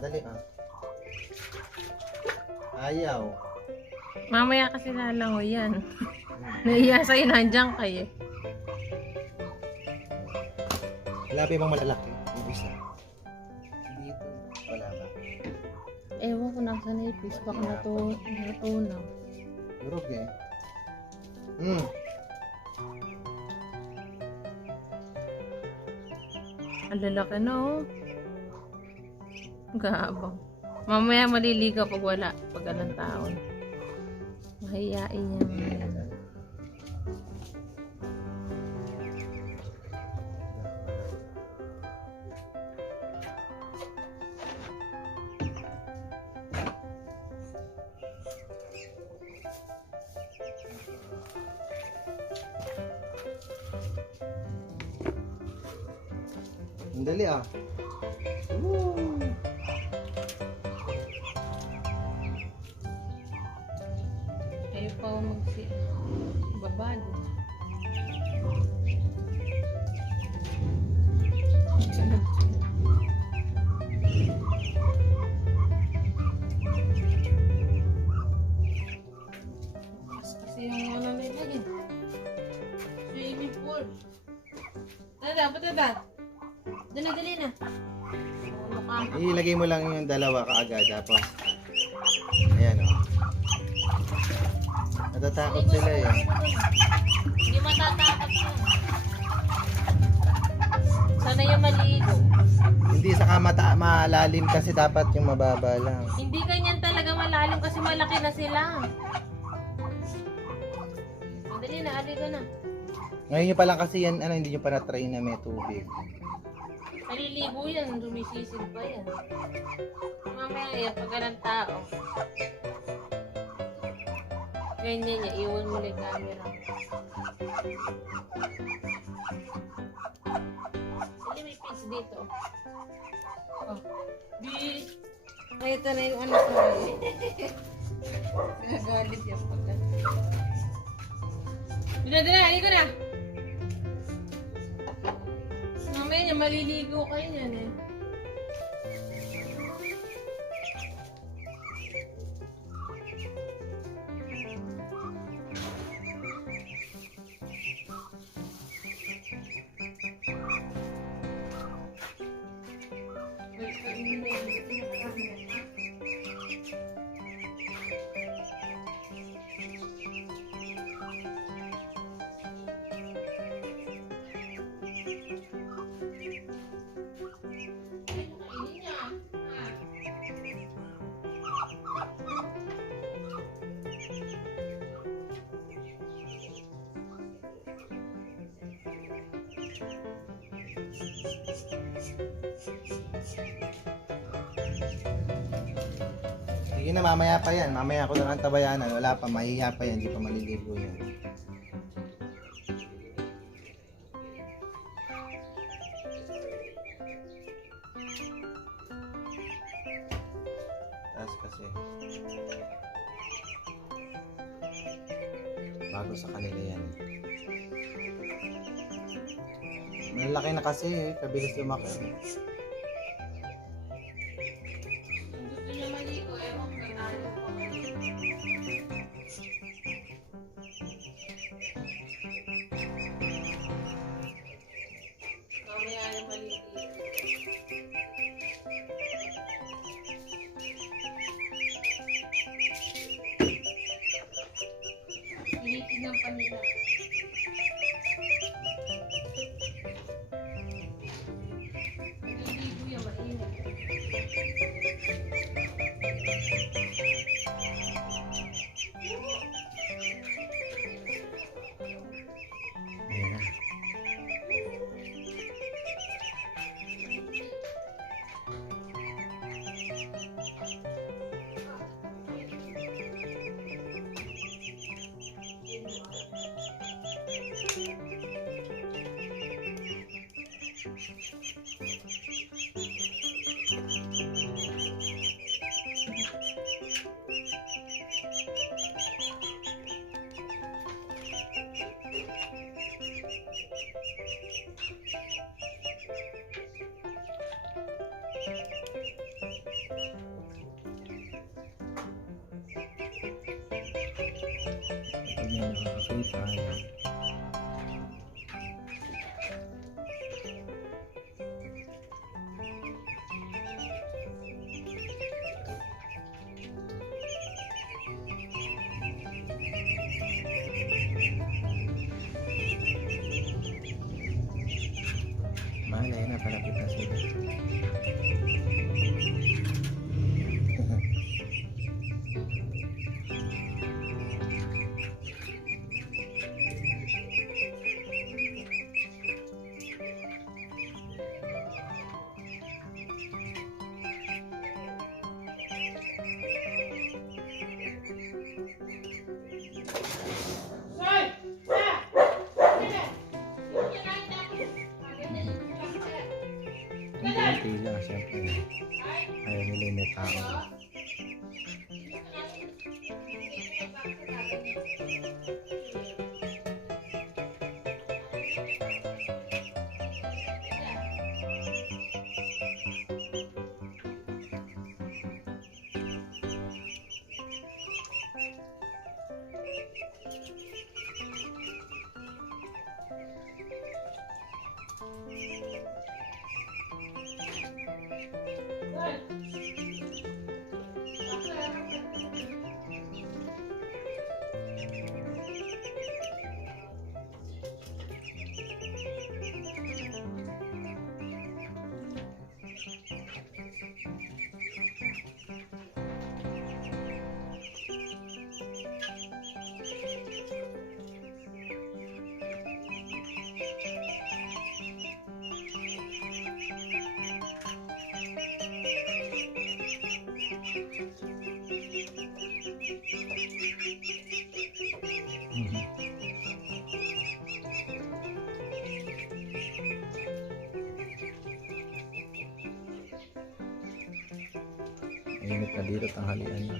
Dali Ayaw. Mamaya kasi lalangoy yan. Nahiya sa'yo, nandiyan kayo. Labi bang malalaki? Yung isa. Dito. Wala ba? Ewan ko nasa naipis. Baka natunaw. Durog eh. Ang lalaki na oh. Gabang. Mamaya maliligaw pag wala. Pag anong taon. Mahiyain yan. Ang dali Woo! Ayaw pa ako babado. Kasi yung ano na yun. Swimming pool. Dapat. Dali na. Ilagay mo lang yung dalawa kaagad tapos ayan natatakot sila eh. Hindi matatakot yun. Sana yung maligo. Hindi saka malalim kasi dapat yung mababa lang. Hindi ganyan talaga malalim kasi malaki na sila. Dali na, aligo na. Ngayon nyo pa lang kasi yan, hindi nyo pa na-try na may tubig. Maliligo yan, dumisisid pa yan. Mamaya yan, pag ng tao. Ganyan niya, iwan mo na yung camera. Sali may pins dito. Oh. Ito na yung anak mo. Nagalit yan pagka. Dala, aligo na! Mamaya niya, maliligo kayo yan eh. Sige na, mamaya pa yan. Mamaya ako lang ang tabayanan. Wala pa, mahihiya pa yan. Hindi pa maliligo yan. Taas kasi. Bago sa kanila yan. Malaki na kasi eh. Kabilis lumaki. Tinitignan pa nila. Naliligo yan, mainit. Ayan na. Pag niya nakakakita, malay na palapit na sila. Hindi lang, siyempre. Ayaw nila yung may tao. Init na dito tanghalian na.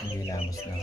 Hindi lamos na.